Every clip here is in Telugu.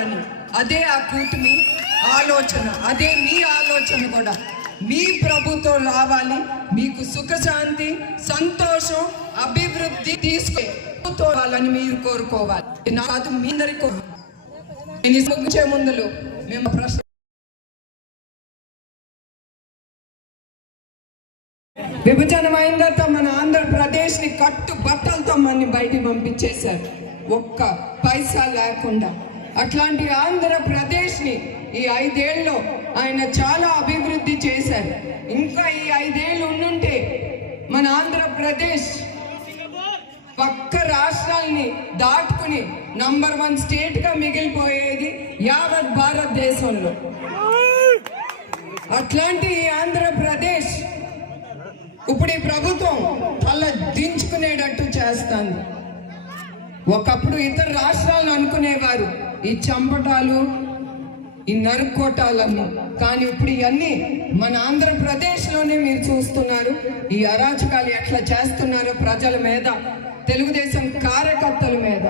రావాలని, అదే ఆ కూటమి ఆలోచన, అదే మీ ఆలోచన కూడా. మీ ప్రభుత్వం రావాలి, మీకు సుఖశాంతి, సంతోషం, అభివృద్ధి తీసుకోవాలని మీరు కోరుకోవాలి. నాకు మీ అందరికీ ముగించే ముందులు మేము ప్రశ్న, విభజన అయిన తర్వాత మన ఆంధ్రప్రదేశ్ని కట్టు బట్టలతో మనని బయటికి పంపించేశారు, ఒక్క పైసా లేకుండా. అట్లాంటి ఆంధ్రప్రదేశ్ని ఈ 5 ఏళ్ళలో ఆయన చాలా అభివృద్ధి చేశారు. ఇంకా ఈ 5 ఏళ్ళు ఉండుంటే మన ఆంధ్రప్రదేశ్ పక్క రాష్ట్రాలని దాటుకుని నంబర్ 1 స్టేట్గా మిగిలిపోయేది యావత్ భారతదేశంలో. అట్లాంటి ఈ ఆంధ్రప్రదేశ్ ఇప్పుడు ఈ ప్రభుత్వం తల దించుకునేటట్టు చేస్తుంది. ఒకప్పుడు ఇతర రాష్ట్రాలను అనుకునేవారు ఈ చంపటాలు, ఈ నరుక్కోటాలను, కానీ ఇప్పుడు ఇవన్నీ మన ఆంధ్రప్రదేశ్లోనే మీరు చూస్తున్నారు. ఈ అరాచకాలు ఎట్లా చేస్తున్నారో ప్రజల మీద, తెలుగుదేశం కార్యకర్తల మీద.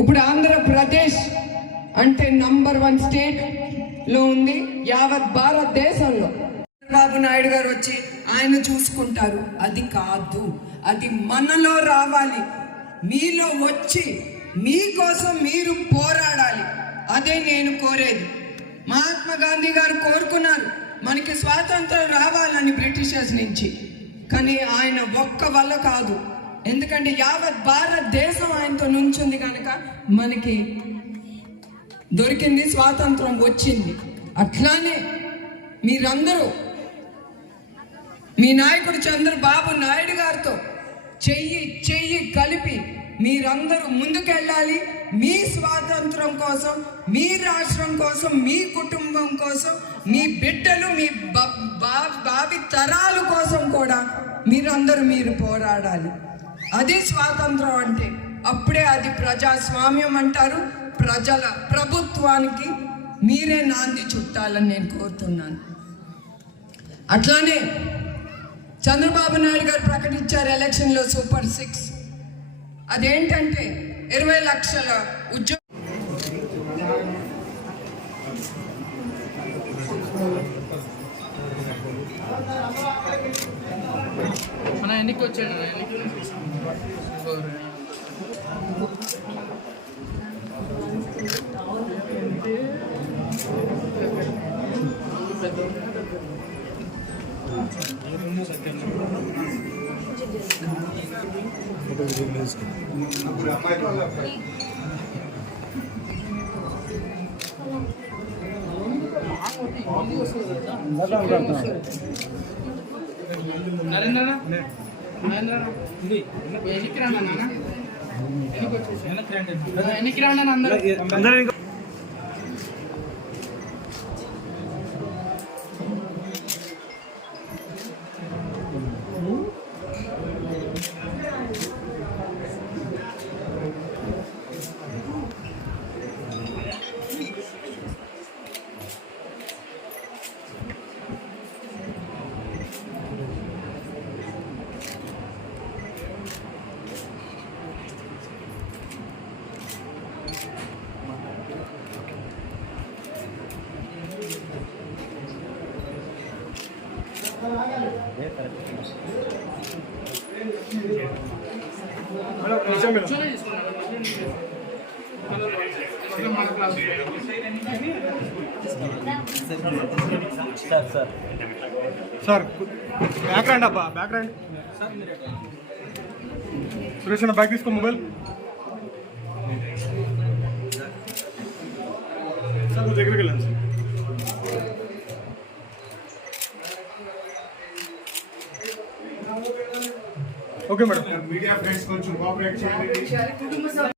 ఇప్పుడు ఆంధ్రప్రదేశ్ అంటే నంబర్ 1 స్టేట్ లో ఉంది యావత్ భారతదేశంలో. చంద్రబాబు నాయుడు గారు వచ్చి ఆయన చూసుకుంటారు, అది కాదు, అది మనలో రావాలి, మీలో వచ్చి మీకోసం మీరు పోరాడాలి. అదే నేను కోరేది. మహాత్మా గాంధీ గారు కోరుకున్నారు మనకి స్వాతంత్రం రావాలని బ్రిటిషర్స్ నుంచి, కానీ ఆయన ఒక్క వల్ల కాదు. ఎందుకంటే యావత్ భారతదేశం ఆయనతో నుంచుంది కనుక మనకి దొరికింది, స్వాతంత్రం వచ్చింది. అట్లానే మీరందరూ మీ నాయకుడు చంద్రబాబు నాయుడు గారితో చెయ్యి కలిపి మీరందరూ ముందుకెళ్ళాలి. మీ స్వాతంత్రం కోసం, మీ రాష్ట్రం కోసం, మీ కుటుంబం కోసం, మీ బిడ్డలు, మీ భావి తరాల కోసం కూడా మీరు పోరాడాలి. అదే స్వాతంత్రం అంటే. అప్పుడే అది ప్రజాస్వామ్యం అంటారు. ప్రజల ప్రభుత్వానికి మీరే నాంది చుట్టాలని నేను కోరుతున్నాను. అట్లానే చంద్రబాబు నాయుడు గారు ప్రకటించారు ఎలక్షన్లో సూపర్ 6. అదేంటంటే 20 లక్షల ఉద్యోగం. మన ఎన్నిక వచ్చాడు ఎన్నికి రాండి అందరూ. సార్ బ్యాక్ రండి అబ్బా, బ్యాక్ రండి. సురేష్ అన్న బ్యాక్ తీసుకో, మొబైల్ సార్ దగ్గరికి వెళ్ళండి sir. Okay madam. Media friends కొంచెం కోఆపరేట్ చేయండి.